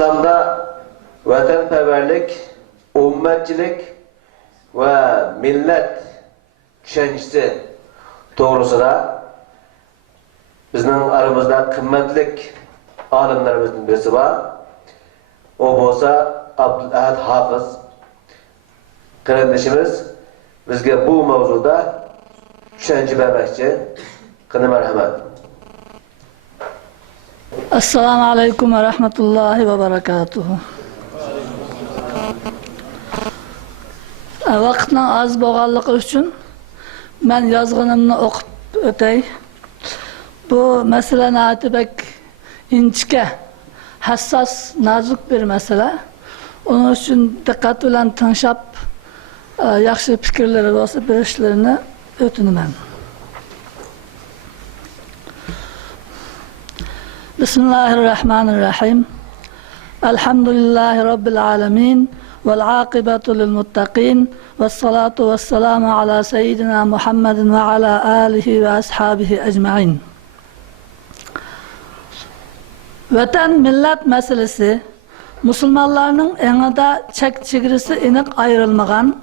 İslam'da vatanperverlik, ummetçilik ve millet düşüncesi doğrusunda bizning aramızda kıymetlik alimlerimizin birisi var. O bolsa Abdülahad Hafız kardeşimiz bizge bu mevzuda düşünce vermekçi. Kını merhamet. Assalamu alaikum ve rahmetullahi ve berekatuhu. Vaqtning az bo'lganligi uchun men yozganimni o'qib o'tay. Bu masala natibak inchka, hassas, nazik bir masala. Onun uchun diqqat bilan tinglab, yaxshi fikrlari bo'lsa berishlarini o'tinaman. Bismillahirrahmanirrahim. Elhamdülillahi Rabbil alemin. Vel aqibatu lil muttaqin. Vessalatu vesselamu ala seyyidina Muhammedin ve ala alihi ve ashabihi ecmain. Vatan millet meselesi Müslümanların enada çek çigirisi inik ayrılmagan,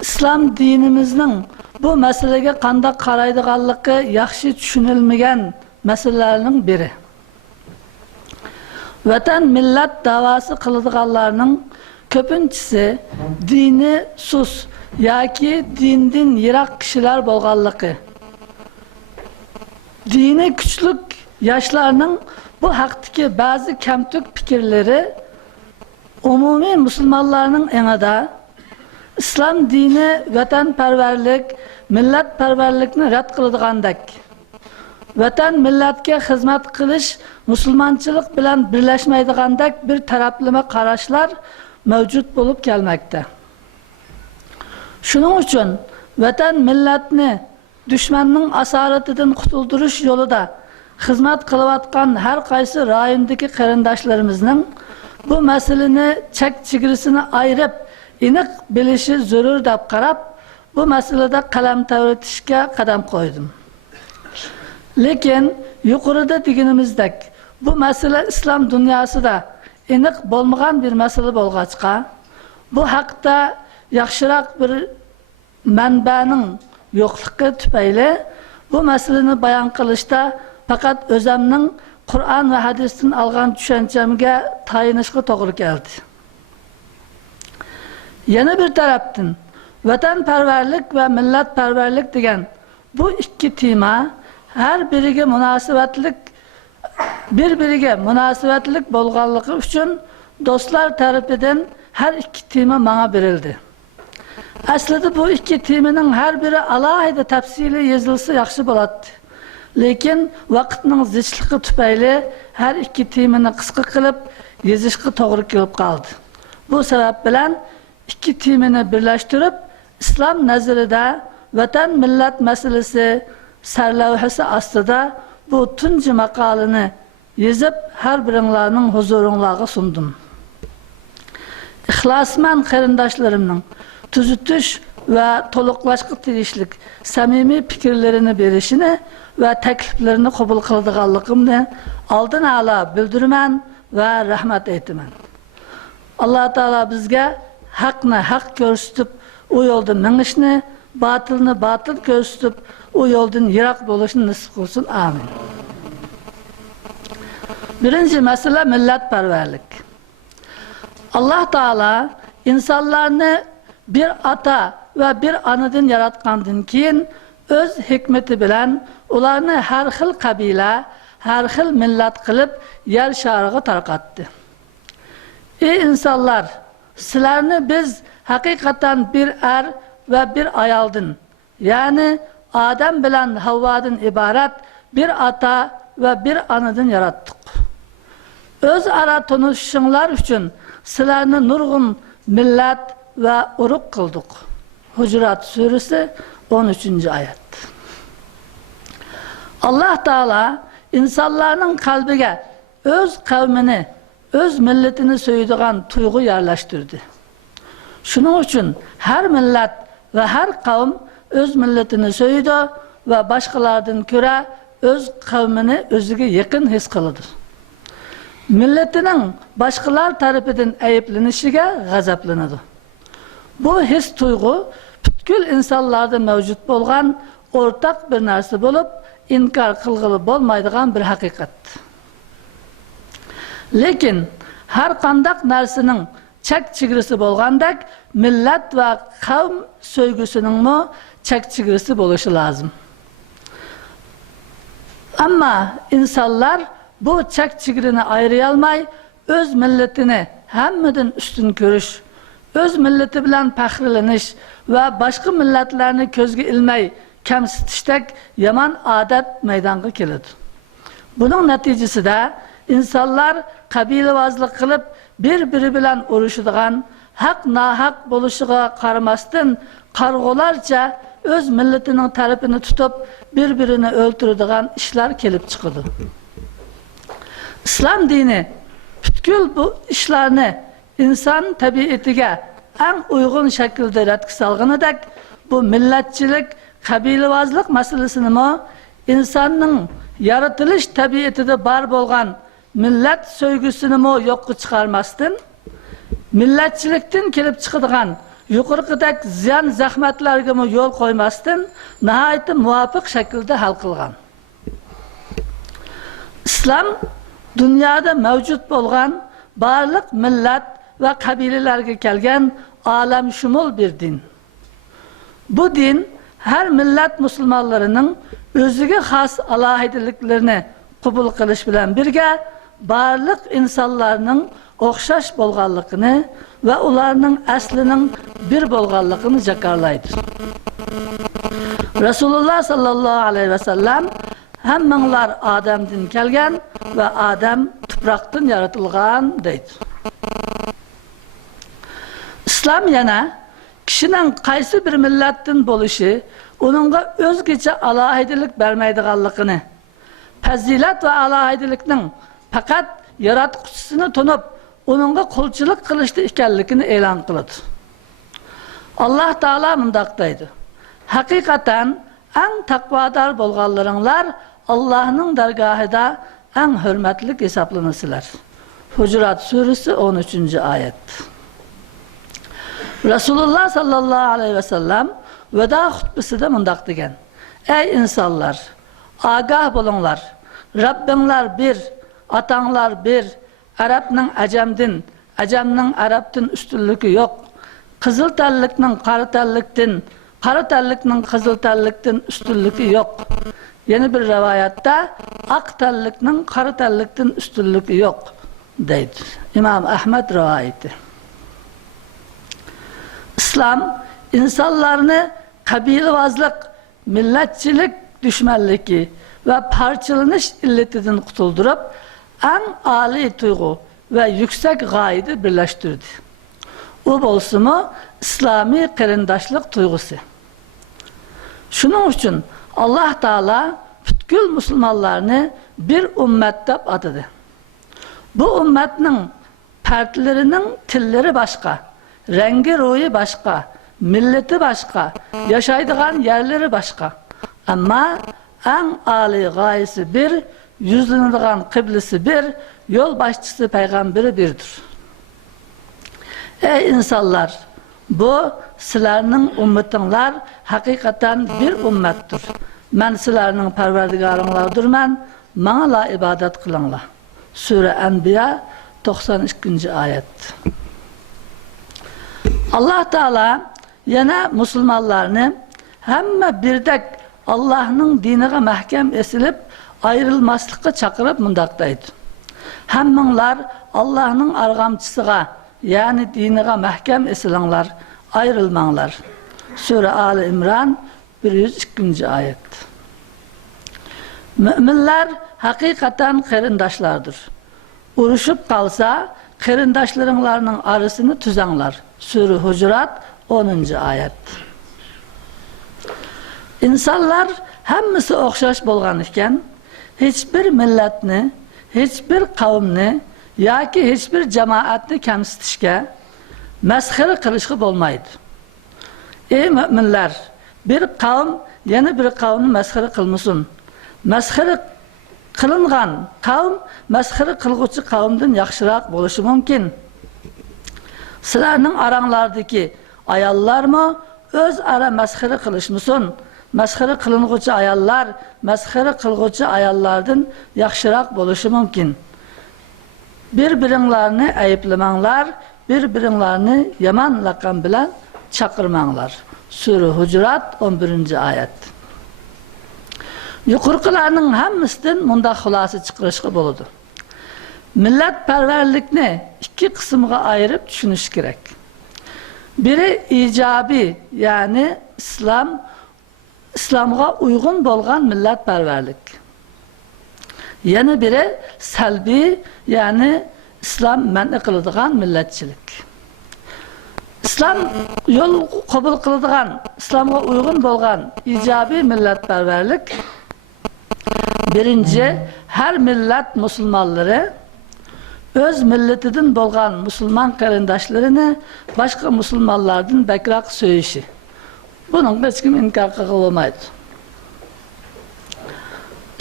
İslam dinimizin bu meselege qandaq qaraydiganligi yaxshi tushunilmagan meselelerinin biri. Vatan millet davası qiladiganlarning köpünçisi dini sus yoki dindin yiroq kishilar bo'lganligi. Dini kuchlik yoshlarning bu haqdagi ba'zi kamtuk fikrlari umumiy musulmonlarning enada İslam dini vatanparvarlik, millatparvarlikni rad qiladigandak. Vatan millatga xizmat qilish musulmonchilik bilan birlashmaydigandak bir taraflama qarashlar mavjud bo'lib kelmoqda. Shuning uchun vatan millatni dushmanning asoratidan qutuldirish yo'lida xizmat qilayotgan har qaysi rayondagi qarindoshlarimizning bu masalani chek chigrisini ayirib aniq bilishi zarur deb qarab, bu masalada qalam tavratishga qadam qo'ydim. Lekin yuqorida deganimizdek bu masala islom dunyosida aniq bo'lmagan bir masala bo'lg'achqa, bu haqda yaxshiroq bir manbaning yo'qligi tufayli bu masalani bayon qilishda faqat o'zimning Qur'on va hadisdan olgan tushunchamga tayinishga to'g'ri keldi. Yana bir tarafdan vatanparvarlik va millatparvarlik degan bu ikki tema her biriga munosabatlik bo'lganligi uchun do'stlar tarafidan her iki tema menga berildi. Aslida bu iki temaning har biri alohida tafsili yozilsa yaxshi bo'ladi. Lekin vaqtning zichligi tufayli her iki temani qisqa qilib yozishga to'g'ri kelib qoldi. Bu sabab bilan iki temani birlashtirib, islom nazarida vatan millat masalasi sarlavhasi ostida bu tunji maqolani yozib har biringlarning huzuringlarga sundum. İxlasman qarindoshlarimning tuzitish va to'liqlashga tegishli samimiy fikrlarini berishini va takliflarini qabul qiladiganligimni oldin a'lo bildiraman va rahmat aytaman. Alloh taolo bizga haqni haq ko'rsatib, u yo'lda minishni, batilni batil ko'rsatib, o yoldan yiroq bo'lishni nasib qilsin. Amin. Birinci mesele millatparvarlik. Allah Teala insanlarni bir ata ve bir anadan yaratgandan keyin öz hikmeti bilan ularni har xil qabila, har xil millat qilib yer shariga tarqatdi. Ey insanlar, sizlarni biz haqiqatan bir er ve bir ayoldan, yani Adem bilan Havvadan ibaret bir ata ve bir anadan yarattık. Öz ara tanışışınlar için sizlarni nurgun millet ve uruk kıldık. Hucurat suresi 13. ayet. Allah Teala insanların kalbine öz kavmini, öz milletini söylediğin tuygu yerleştirdi. Şunun için her millet ve her kavm öz milletini söyledi ve başkalardan göre öz kavmini özüge yakın his kılıdır. milletining boshqalar tarafidan ayblanishiga g'azablanadi. Bu his tuyg'u butkul insonlarda mavjud bo'lgan o'rtaq bir narsa bo'lib, inkor qilg'ili bo'lmaydigan bir haqiqat. Lekin har qanday narsaning chek chegarasi bo'lgandek, millat va qavm so'ygusining mo chek chegarasi bo'lishi lozim. Ammo insonlar bu chek chegarini ayıray olmay, o'z millatini hammadan ustun ko'rish, o'z millati bilan faxrlanish va boshqa millatlarni ko'zga ilmay kamsitishdek yomon odat maydonga keladi. Buning natijasida insonlar qabilavozlik qilib, bir-biri bilan urushadigan, haq-nahaq bo'lishiga qaramasdan qarg'ularcha o'z millatining tarafini tutib, bir-birini o'ltiradigan ishlar kelib chiqadi. İslam dini butkul bu ishlarni inson tabiatiga eng uygun shaklda ratga solganidek, bu millatchilik, qabilavozlik masalasini mo insonning yaratilish tabiatida bor bo'lgan millat so'ygusini mo yo'qqa chiqarmasdan, millatchilikdan kelib chiqadigan yuqorqidek ziyon zahmatlarga mo yo'l qo'ymasdan nihoyat muvofiq shaklda hal qilgan. İslam dunyoda mavjud bo'lgan barliq millat va qabilalarga kelgan olamshumul bir din. Bu din her millat musulmonlarining o'ziga xos alohidaliklarini qabul qilish bilan birga barliq insonlarning o'xshash bo'lganligini va ularning aslining bir bo'lganligini jakarlaydi. Rasululloh sallallohu alayhi vasallam hammanglar Adamdan kelgan ve Adam tuproqdan yaratilgan deydi. İslam yana kishining qaysi bir millatdan bo'lishi uningga o'zgacha alohidalik bermaydiganligini, fazilat va alohidalikning faqat yaratquchisini tunib, uningga qulchilik qilishda ekanligini e'lon qiladi. Alloh taolo mundaq deydi: haqiqatan eng taqvodor bo'lganlaringlar Allah'ın dargahida eng hürmetlik hesaplanasılar. Hucurat suresi 13. ayet. Resulullah sallallahu aleyhi ve sellem veda hutbesinde mundaq degan: ey insanlar, agah bulunlar, Rabbinlar bir, atanlar bir, Arapning ajamdin, ajamning Arabdan üstünlüğü yok. Qizil tallikning qora tallikdan, qora tallikning qizil tallikdan üstünlüğü yok. Yeni bir rivayatta ak tallikning qora tallikdan üstünlüğü yok deydi. İmam Ahmed rivayeti. İslam insanlarını qabilavozlik, millatchilik düşmanligi ve parçalanış illetinden qutuldurup en âli tuyg'u ve yüksek g'oyada birleştirdi. O bo'lsa-mu İslami qarindoshlik tuyg'usi. Shuning uchun Allah Taala butkul musulmonlarni bir ummat deb atadı. Bu ummatning partilerinin tilleri başka, rengi ruhi başka, milleti başka, yaşaydigan yerleri başka. Ama en âli gayesi bir, yüzlenadigan kıblesi bir, yol başçısı peygamberi birdir. Ey insanlar, bu sizlerinin ummetinler hakikaten bir ummettir. Men sizlerinin perverdigarınlardır bana la ibadet kılınlar. Sure Enbiya 92. ayet. Allah Teala yana Müslümanlarını hemme birdek Allah'ın dinine mahkem esilip ayrılmaslıkka çakırıp mundaqdaydı. Hemmenler Allah'ın argamçısıga yani dinine mahkem esilinglar, ayrılmanlar. Sure Ali İmran 102. ayet. Müminler hakikaten qarindoshlardır. Uruşup kalsa qarindoshlarının arasını tüzenglar. Sure Hucurat 10. ayet. İnsanlar hemmisi o'xshash bo'lgan ekan, hiçbir millatni, hiçbir kavmni yoki hiçbir cemaatni kamsitishga, masxara qilishga bo'lmaydi. Ey müminler, bir kavm yana bir kavmni masxara qilmasin. Masxara qilingan qavm masxara qilguvchi qavmdan yaxshiroq bo'lishi mumkin. Sizlarning aranglardagi ayollarmi o'zaro masxara qilishmasin? Masxara qilinguvchi ayollar masxara qilguvchi ayollardan yaxshiroq bo'lishi mumkin. Bir-biringlarni ayblamanglar, bir-biringlarni yomon laqab bilan chaqirmanglar. Sura Hujurat 11-oyat. Yuqorqilarning hammasidan bunda xulosa chiqarishga bo'ladi. Millatparvarlikni ikki qismga ayirib tushunish kerak. Biri ijobiy, ya'ni İslamga uygun bo'lgan millatparvarlik. Yana biri salbiy, ya'ni islom man'i qiladigan millatchilik. İslam yo'l qabul qiladigan, islomga uygun bo'lgan ijobiy millatparvarlik birinchi, her millat musulmonlari öz milletidan bo'lgan musulmon qarindoshlarini boshqa musulmonlardan bakroq so'yishi. Bunun hech kim inkor qila olmaydi.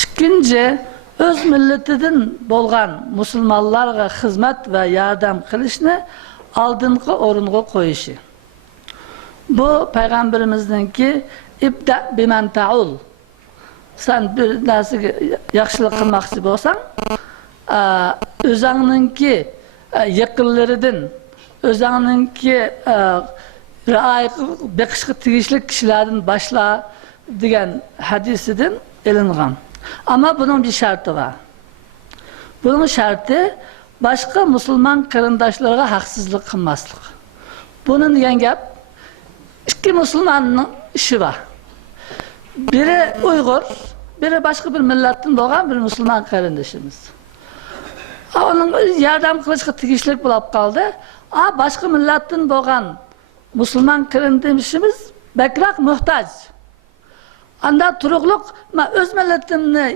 İkinci, öz milletidan bo'lgan musulmonlarga xizmat va yordam qilishni oldingi o'ringa qo'yishi. Bu payg'ambarimizningki ibda biman ta'ul. Sen bir narsaga yaxshilik qilmoqchi bo'lsang, o'zingninki yaqinlaridan, o'zingninki ra'ayet bekişki tigişlik kişilerden başla degan hadisidan elingan. Ama bunun bir şartı var. Bunun şartı başka Müslüman qarindoshlarga haksızlık kılmaslık. Bunun degan gap iki Müslümanın işi var. Biri Uygur, biri başka bir millatdan bo'lgan bir Müslüman qarindoshimiz. Onun yordam qilishga tigishlik bo'lib qoldi. Başka millatdan bo'lgan Müslüman qarindoshimiz bakroq muhtoj. Anda turuqliq, men o'z millatimni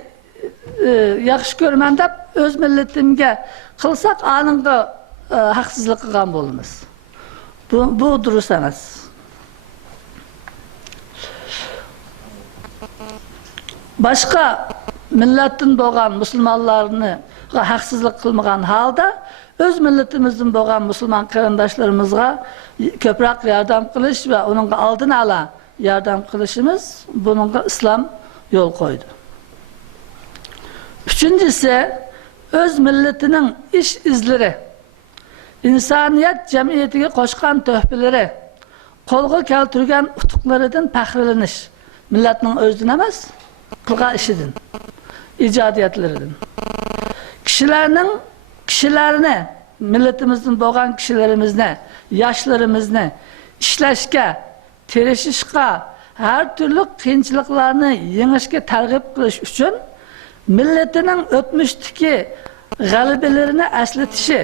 yaxshi ko'raman deb o'z millatimga qilsak, aningga haqsizlik qilgan bo'lamiz. Bu durust emas. Başka millatdan bo'lgan musulmonlarni haqsizlik qilmagan holda öz milletimizden bo'lgan musulmon qarindoshlarimizga ko'proq yordam qilish va uning oldini ala yordam qilishimiz bunga islom yo'l qo'ydi. Üçüncüsü, öz milletining ish izlari, insoniyat jamiyatiga qo'shgan tuhfatlari, qo'lga keltirgan utuqlaridan faxrlanish, millatning o'zidan emas, qilgan ishidan, ijodiyatlaridan. Kişilerini, milletimizden bo'lgan kişilerimizni, yoshlarimizni ishlashga, tirishishga, her türlü qiyinchiliklarni yengishga targ'ib qilish uchun milletining o'tmishdagi g'alabalarini eslatishi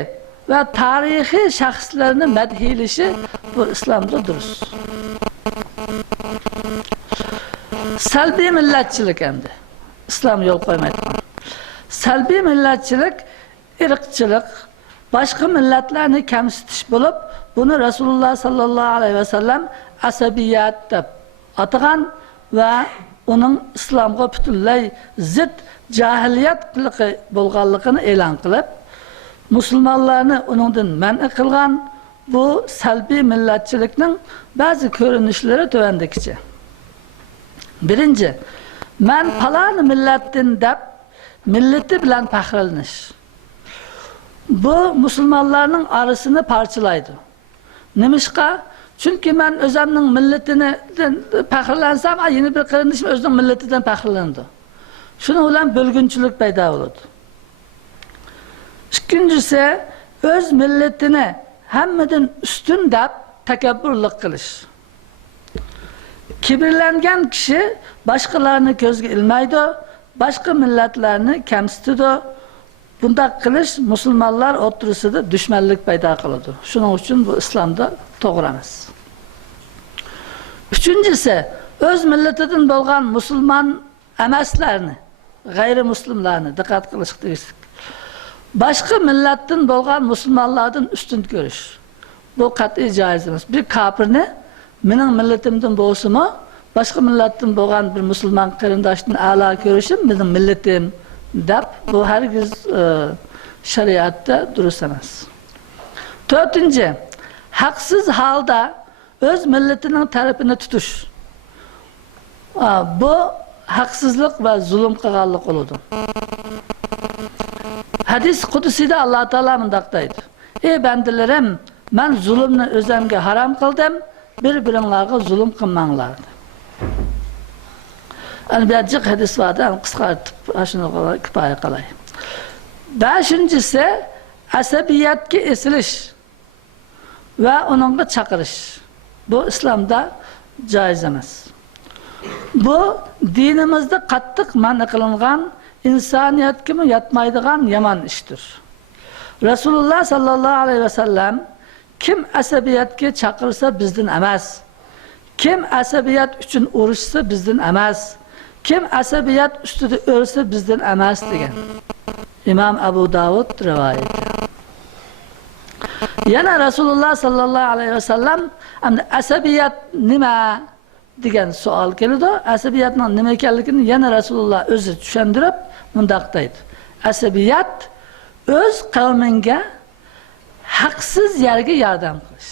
ve tarihi shaxslarni madhiylashi bu islomda durust. Salbiy millatchilik endi islom yo'l qo'ymaydigan. Salbiy millatchilik irqchilik, başka milletlerini kamsitish bo'lib, bunu Resulullah sallallahu aleyhi ve sellem asabiyat deb atagan ve onun İslamga butunlay zid jahiliyat qiliqi bo'lganligini e'lon qilib, musulmonlarni uningdan man'i qilgan bu salbiy millatchilikning ba'zi ko'rinishlari tuvandikicha. Birinchi, men falan millatdan deb milleti bilan faxrlanish. Bu musulmonlarning arasını parçalaydı. Nimishqa? Çünkü ben özümün milletini faxrlansam, yeni bir qarindoshim o'zining milletidan faxrlandi. Şunu bilan bölgünçülük paydo bo'ladi. İkincisi, öz milletini hammadan ustun deb takabburlik qilish. Kibirlengen kişi başkalarını ko'zga ilmaydi, başka milletlerini kamsitadi. Bunda qilish musulmonlar o'rtasida düşmanlık paydo qiladi. Shuning uchun bu islomda to'g'ri emas. Üçüncüsü, öz milletidan bo'lgan musulmon emaslarni, g'ayrimuslimlarni diqqat qilish kerak. Başka millatdan bo'lgan musulmonlardan ustun ko'rish. Bu qat'iy joiz emas. Bir kafirni mening millatimdan bo'lsa-mu, başka millatdan bo'lgan bir musulmon qarindoshni a'lo ko'rishim mening millatim, deb bu hergiz şeriatda durust emas. 4. Haksız halda öz milletinin tarafını tutuş. Bu haksızlık ve zulüm kılganlık oludu. Hadis Kudüs'de Allah Teala mındaqdaydı. Ey bendilerim, ben zulümni özemge haram kıldım, bir-biringlarga zulüm kılmanglardı. Yani birazcık hadis vardı, yani kıskartıp aşını kipaya kalay. 5'incisi, asabiyatki esiliş ve onunla çakırış. Bu İslam'da caiz emas. Bu dinimizde qattiq man qilingan, insaniyatga yetmaydigan yaman ishdir. Rasululloh sallallohu alayhi vasallam kim asabiyatga chaqirsa bizdan emas. Kim asabiyat uchun urushsa bizdan emas. Kim asabiyat ustida o'lsa bizdan emas degan. İmam Abu Davud rivoyati. Yana Rasululloh sallallohu alayhi vasallam asabiyat nima degan savol keldi. Asabiyatning nima ekanligini yana Rasululloh o'zi tushuntirib mundaqdaydi. Asabiyat o'z qavminga haqsiz yerga yordam qilish.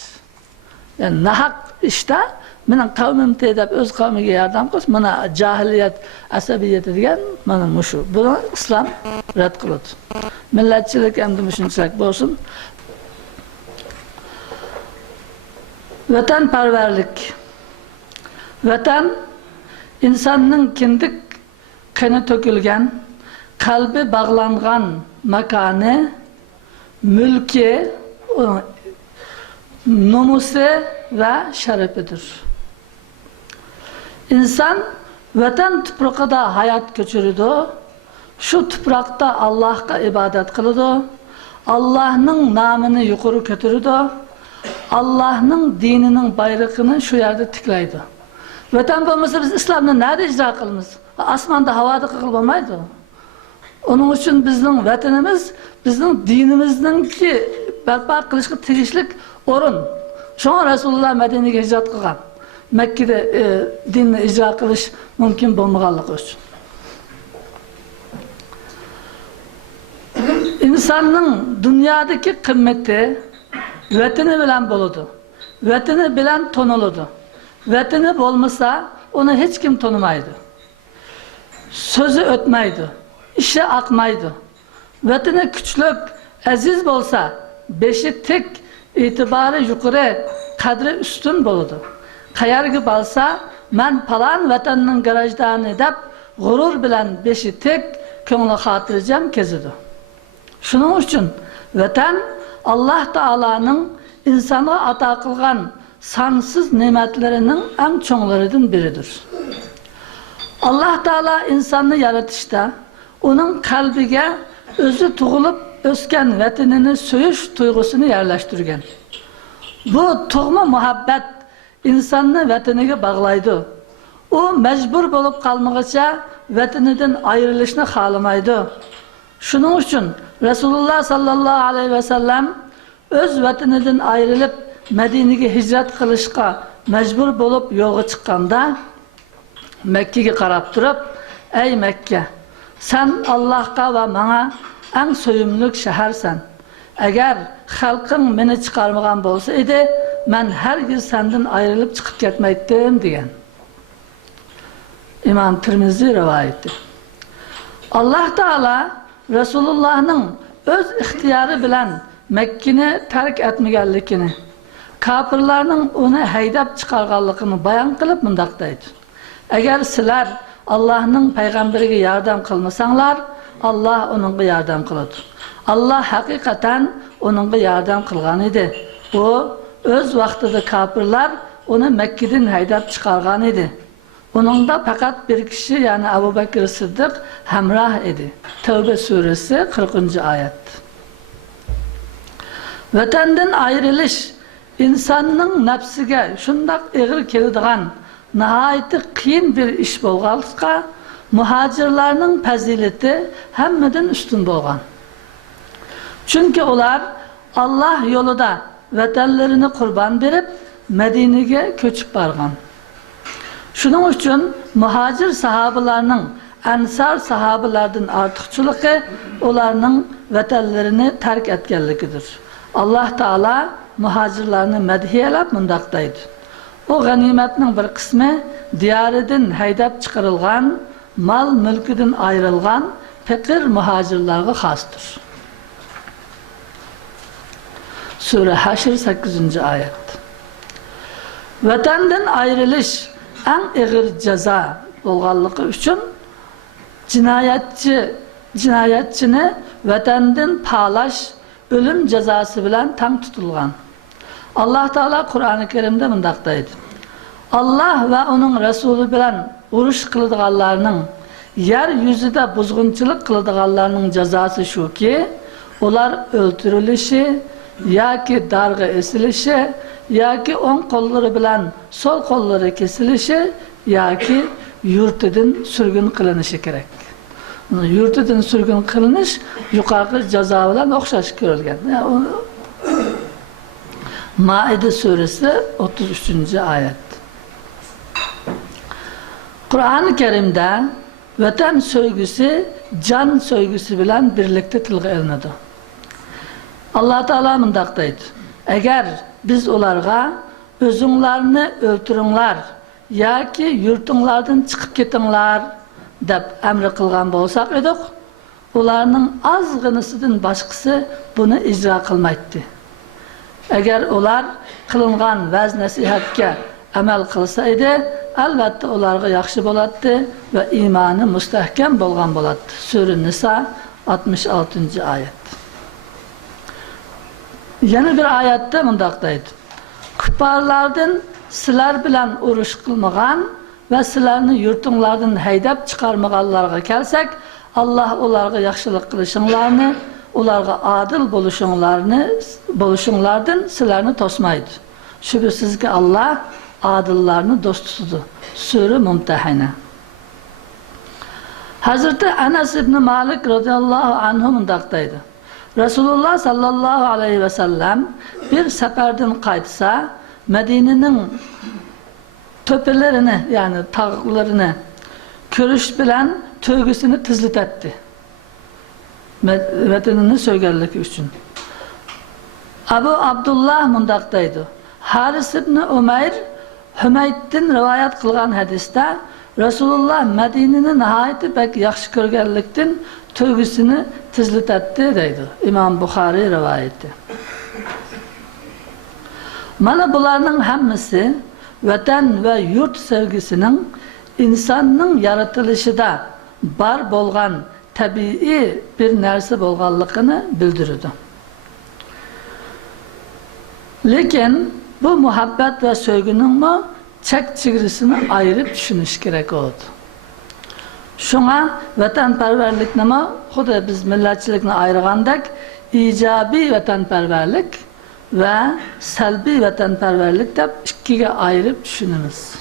Yani nahaq ishda mening qavmim deb o'z qavmiga yordam qilish, mana jahiliyat, asabiyat degan mana mushu. Buni islom rad qiladi. Millatchilik endi shunchalik bo'lsin. Vatanparvarlik. Vatan insanın kindik qani to'kilgan, qalbi bağlangan makanı, mülki, nomusi ve şerefidir. İnsan vatan tuprog'ida hayat kechiradi. Shu tuproqda Allohga ibodat qiladi. Allohning nomini yuqori ko'taradi. Allohning dinining bayrog'ini shu yerda tiklaydi. Vatan bo'lmasa biz islomni nerede icra qilamiz? Osmonda, havoda qilib bo'lmaydi. Onun için bizning vatanimiz, bizning dinimizningki barpo qilishga tegishli o'rin. Şoň Rasululloh Madinaga hijrat qilgan. Mekkede dinni icra qilish mumkin bo'lmaganligi uchun. İnsanın dünyadaki kıymeti vatani bilan bo'ladi. Vatani bilan toniladi. Vatani bo'lmasa, onu hiç kim tanımaydı. Sözü ötmeydi. İşe akmaydı. Vatani küçlük, aziz bolsa, beşi tek, itibarı yukarı, kadri üstün boludu. Qayerga balsa, men falan vatanning garajdanı deb, gurur bilan beşi tek, ko'ngli xotirjam kezidi. Şunun için vatan Allah Taala'nın insana ata qilgan sansız nimetlerinin en çoğlarından biridir. Allah Teala insanı yaratışta onun kalbige özü tuğulup ösken vatanını söyüş duygusunu yerleştirgen. Bu tuğma muhabbet insanı vatanıga bağlaydı. O mecbur bulup kalmağıça vatanından ayrılışını xalamaydı. Şunun için Resulullah sallallahu aleyhi ve sellem öz vatanından ayrılıp Medine'ye hicret kılışqa mecbur bulup yola çıkkanda Mekke'ye qarab turib, ey Mekke, sen Allah'a ve bana en söyümlük şehirsen. Eğer halkın beni çıkarmagan bolsaydı, ben her gün senden ayrılıp çıkıp ketmeydim diyen. İmam Tirmizi rivayeti. Allah Teala Resulullah'ın öz ihtiyarı bilen Mekke'ni terk etmegenlikini, kafirlarning onu haydab chiqarganligini bayon qilib mundaqdaydi. Agar sizlar Allohning payg'ambariga yordam qilmasanglar, Alloh uningga yordam qiladi. Alloh haqiqatan uningga yordam qilgan edi. Bu o'z vaqtida kafirlar uni Makkadan haydab chiqargan edi. Uningda faqat bir kishi, ya'ni Abu Bakr Siddiq hamroh edi. Tavba surasi 40-oyat. Vatandan ayrılış insanның nafsiga şundaq ağır keladigan nihayet qiyin bir iş bo'lganlikqa muhacirlarning fazilati hammadan ustun bo'lgan. Çünkü ular Allah yolida vatanlarini qurban berib Medine'ye köçüp bargan. Şunun için muhacir sahabalarning Ansar sahabalardan artıqçılığı onlarning vatanlarini terk etkenligidir. Allah Taala muhacirlarni madhiyalab mundaq deydi. O ganimetning bir qismi diyaridan haydab chiqarilgan, mal mulkidan ayrilgan fakir muhacirlarga xosdir. Sura Haşr 8. ayet. Vatandan ayrilish en ağır ceza bolganlığı üçün cinayetçini vatandan palash ölüm cezası bilen tam tutulgan. Allah Teala Kur'an-ı Kerim'de mundaq deydi. Allah ve onun Resulü bilen uruş kılıdığanlarının, yeryüzüde buzgunçılık kılıdığanlarının cezası şu ki, ular öldürülüşü, ya ki dargı esilişi, ya ki on kolları bilen sol kolları kesilişi, ya ki yurtudun sürgün kılınışı gerek. Yurtudun sürgün kılınış, yukarı ceza bilen okşaş görülgen. Yani Maide suresi 33. ayet. Kur'an-ı Kerim'de vatan söygüsü, can söygüsü bilen birlikte tilga elinadi. Allah Teala mundaq deydi. Eğer biz ularga özüңlarni öldürüңlar yoki yurtuңlardan chiqib ketinglar deb emri qilgan bo'lsak edik, ularning ozg'inisidan boshqasi buni ijro qilmaydi. Eğer ular qilingan vaz nasihatga amal qilsa edi, albatta ularga yaxshi bo'ladi ve imanı mustahkam bo'lgan bo'ladi. Sura Nisa 66. ayet. Yana bir ayette mundaq deydi. Küffarlardan sizlar bilan urush qilmagan ve sizlarni yurtuңlardan haydab chiqarmaganlarga kelsak, Allah ularga yaxshilik qilishinglarni, ularga adil bo'lishinglardan sizlarni tosmaydi. Şüphesizki Allah adillarni do'st tutadi. Sura Mumtahina. Hazreti Anas ibn Malik radıyallahu anhu mundaq deydi. Resulullah sallallahu aleyhi ve sellem bir seferden qaytsa, Medine'nin töpelerini yani tağlarını körüş bilen tövgüsünü tizlit etti. Medine'nin söygerliki üçün. Abu Abdullah mundaq deydi. Haris ibn Umeyr Hümeyd'in rivayet kılgan hadiste Resulullah Medine'ni nihayeti pek yaxşı körgerlikten tövgüsünü tizlit etti deydi. İmam Bukhari rivayeti. Mana bularning hammasi vatan ve yurt sevgisinin insanның yaratılışıda bar bolgan tabii bir narsa bolganligini bildirdi. Lekin bu muhabbet ve sevginin mi çek çigrisini ayırıp düşünüş gerek oldu. Şuna vatanperverlikni mi, xudo biz millatchilikni ayırgandak, ijobiy vatanperverlik ve salbiy vatanperverlik deb ikkiga ayırıp düşünümüz.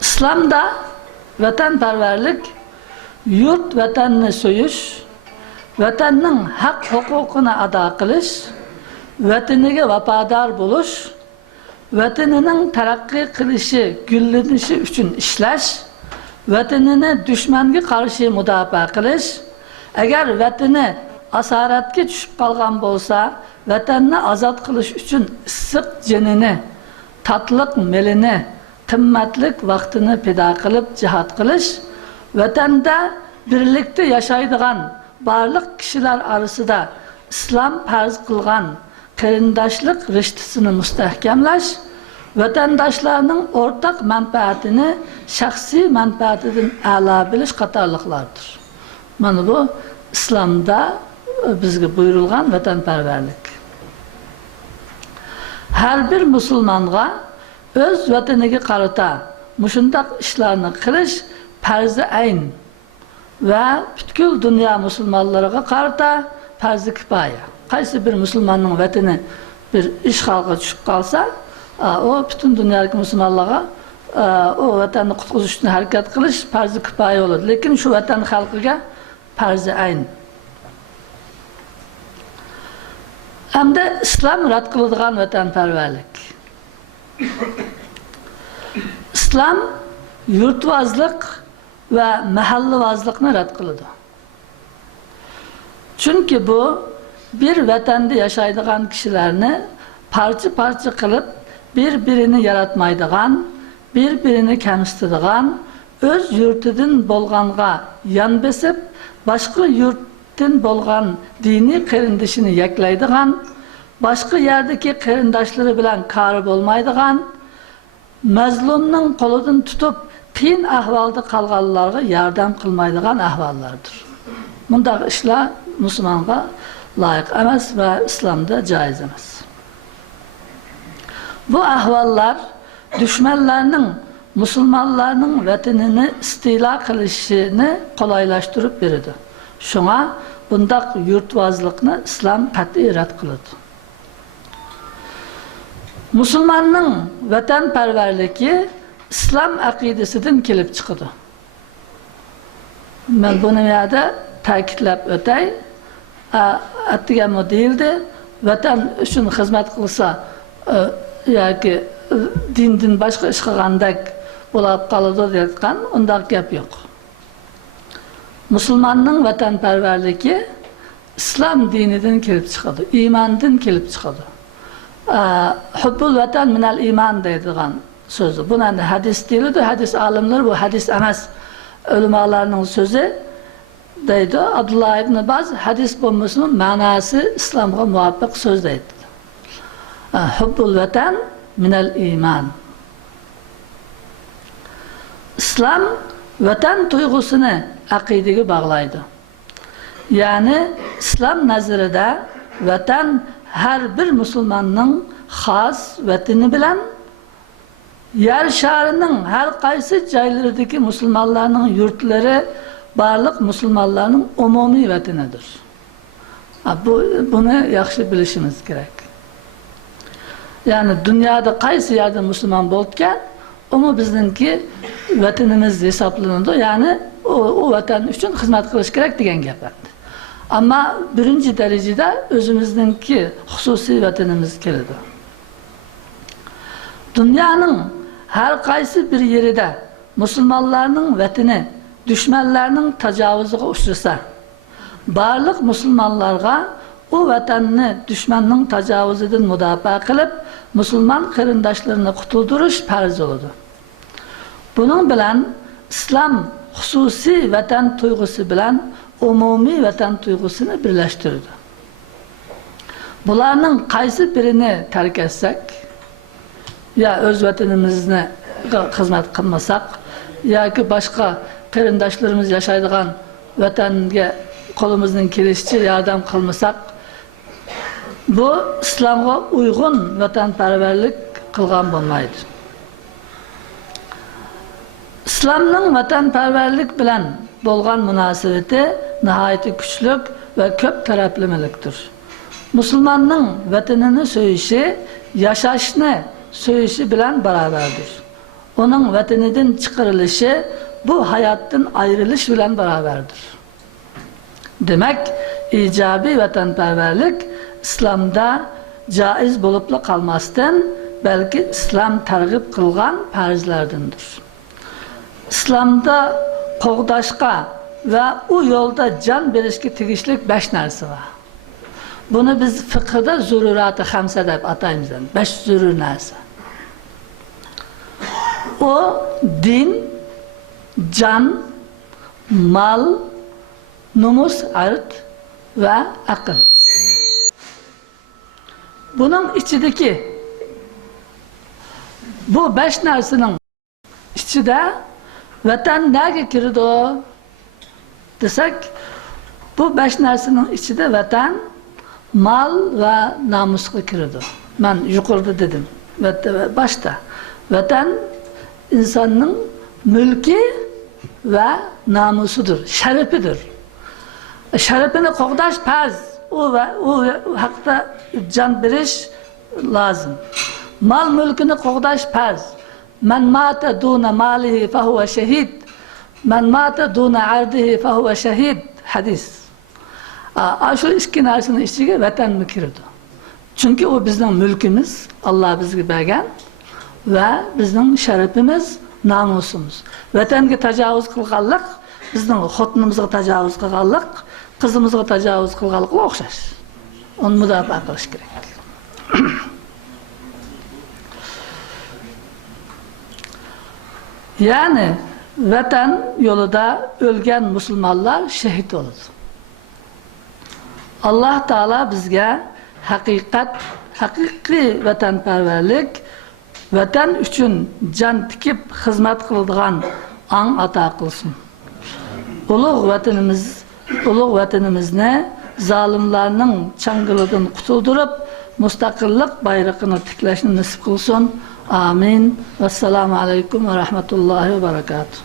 İslam'da vatanperverlik, yurt vatanını soyuş, vatanның haq hukukunu ada qilish, vataniga vafodor bo'lish, vatanining taraqqiy qilishi, gullanishi uchun ishlash, vatanini dushmanga qarshi mudofaa qilish, agar vatani asoratga tushib qolgan bo'lsa, vatanni ozod qilish uchun issiq jinini, tatliq melini, qimmatlik vaqtini pido qilib jihad qilish, vatanda birlikda yashaydigan barliq kishilar arasida islom farz qilgan qarindoshlik rishtasini mustahkamlash, vatandoshlarning o'rtaq manfaatini shaxsiy manfaatidan a'lo bilish qatorliqlardir. Mana bu islomda bizga buyurilgan vatanparvarlik. Har bir musulmonga o'z vataniga qarata mushundaq ishlarni qilish farzi ayn ve bütün dünya Müslümanlarına karta farz-ı kifoya. Qaysi bir Müslümanın vatani bir işgalga tushib qalsa, o bütün dünyadaki Müslümanlara o vatanni qutqizish uchun harakat qilish farz-ı kifoya bo'ladi. Lekin shu vatan xalqiga farz-ı ayn. Hamda islom rad qiladigan vatanparvarlik. İslam yurtvazlık ve mahallivazlıkni rad qiladi. Chunki bu bir vatanda yashaydigan kishilarni parcha-parcha qilib, bir-birini yaratmaydigan, bir-birini kamsitadigan, o'z yurtidan bo'lganga yan besib, boshqa yurtdan bo'lgan diniy qarindishini yaklaydigan, boshqa yerdagi qarindoshlari bilan kari bo'lmaydigan, mazlumning qo'lidan tutib, qiyin ahvolda qolganlarga yordam qilmaydigan ahvollardir. Bundaq ishlar musulmonga loyiq emas va islomda joiz emas. Bu ahvollar düşmanlarning musulmonlarning vatanini istilo qilishini qulaylashtirib beradi. Shunga bundaq yurtvozlikni islom qat'iy rad qiladi. Musulmonning vatanparvarligi islom aqidasidan kelib chiqadi. Men buni yerda ta'kidlab o'tay. Atdiganmi deyildi, vatan uchun xizmat qilsa yoki dindan boshqa ish qilgandek bo'lib qoladi deyotgan undaq gap yo'q. Musulmonning vatanparvarligi islom dinidan kelib chiqadi, iymondan kelib chiqadi. Hubbul vatan minal iymon deydigan so'zi. Buni hadis deyiladi, hadis olimlar bu hadis emas, ulamolarning so'zi deydi. Abdullah ibn Baz hadis bo'lmasmi ma'nosi islomga muvofiq so'z deydi. Hubbul vatan minal iymon. İslam vatan tuyg'usini aqidaga bog'laydi. Ya'ni islom nazarida vatan har bir musulmonning xos vatani bilan yer sharining har qaysi joylaridagi musulmonlarning yurtlari barliq musulmonlarning umumiy vatanidir. Buni yaxshi bilishimiz kerak. Yani dünyada qaysi yerde musulmon bo'lgan, o bizningki vatanimiz hisoblanadi. Yani o vatan uchun xizmat qilish kerak degan gap. Ammo birinchi darajada o'zimizningki xususiy vatanimiz keladi. Dunyoning har qaysi bir yerida musulmonlarning vatani düşmanlarning tajovuziga uchrasa, barliq musulmonlarga o vatanni düşmanning tajovuzidan mudofaa qilib, musulmon qarindoshlarini qutuldirish farz bo'ladi. Buning bilan islom xususiy vatan tuyg'usi bilan umumiy vatan tuyg'usini birlashtirdi. Bularning qaysi birini tark etsak, ya o'z vatanimizni xizmat qilmasak, yoki boshqa qarindoshlarimiz yashaydigan vatanga qo'limizdan kelishicha yordam qilmasak, bu islomga uyg'un vatanparvarlik qilgan bo'lmaydi. İslamning vatanparvarlik bilan bo'lgan munosabati nihoyat kuchli va ko'p taraflamalikdir. Musulmonning vatanini so'yishi, yashashni so'yishi bilan barobardir. Uning vatanidan chiqarilishi bu hayotdan ayrilish bilan barobardir. Demak, ijobiy vatanparvarlik islomda joiz bo'lib qolmasdan, balki islom targ'ib qilgan farzlardandir. İslamda qo'g'dashga va u yo'lda jon berishga tegishli 5 narsa bor. Buni biz fiqhda zururati xamsa deb ataymiz. 5 zurur narsa. O din, jon, mal, nomus, ard va aql. Bunun içindeki bu 5 narsaning ichida vatan nega kirdi desak, bu 5 narsaning ichida vatan, mal va nomusga kirdi. Men yuqorida dedim. Boshda vatan insonning mulki va nomusidir, sharafidir. Sharafini qo'g'dash farz. O haqda jon berish lozim. Mal mulkini qo'g'dash farz. Man mata duna malihi fa huwa shahid. Man mata duna ardihi fa huwa shahid. Hadis. Shu ikki narsaning ichiga vatan kirdi. Chunki o bizning mulkimiz, Alloh bizga bergan va bizning sharafimiz, namusumuz. Vatanga tajovuz qilganlik bizning xotinimizga tajovuz qilganlik, qizimizga tajovuz qilganlikga o'xshash. Uni mudofaa qilish kerak. Yani vatan yolida ölgen Müslümanlar şehit olur. Allah Teala bizge haqiqiy vatanparvarlik, vatan üçün can tikip hizmet kıldıgan an ata kılsın. Ulug vatanimizni zalimlarning çangılıdan kutuldurup mustaqillik bayrağını tikleşini nasip kılsın. Amin. Vesselamu aleyküm ve rahmetullahi ve berekatuhu.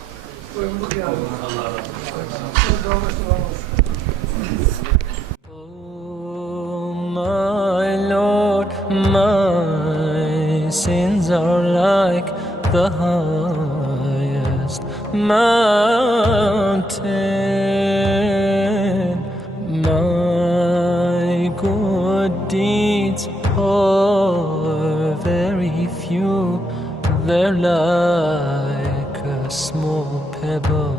Oh, my Lord, my sins are like the highest mountain. My good deeds are very few. They're like a small pebble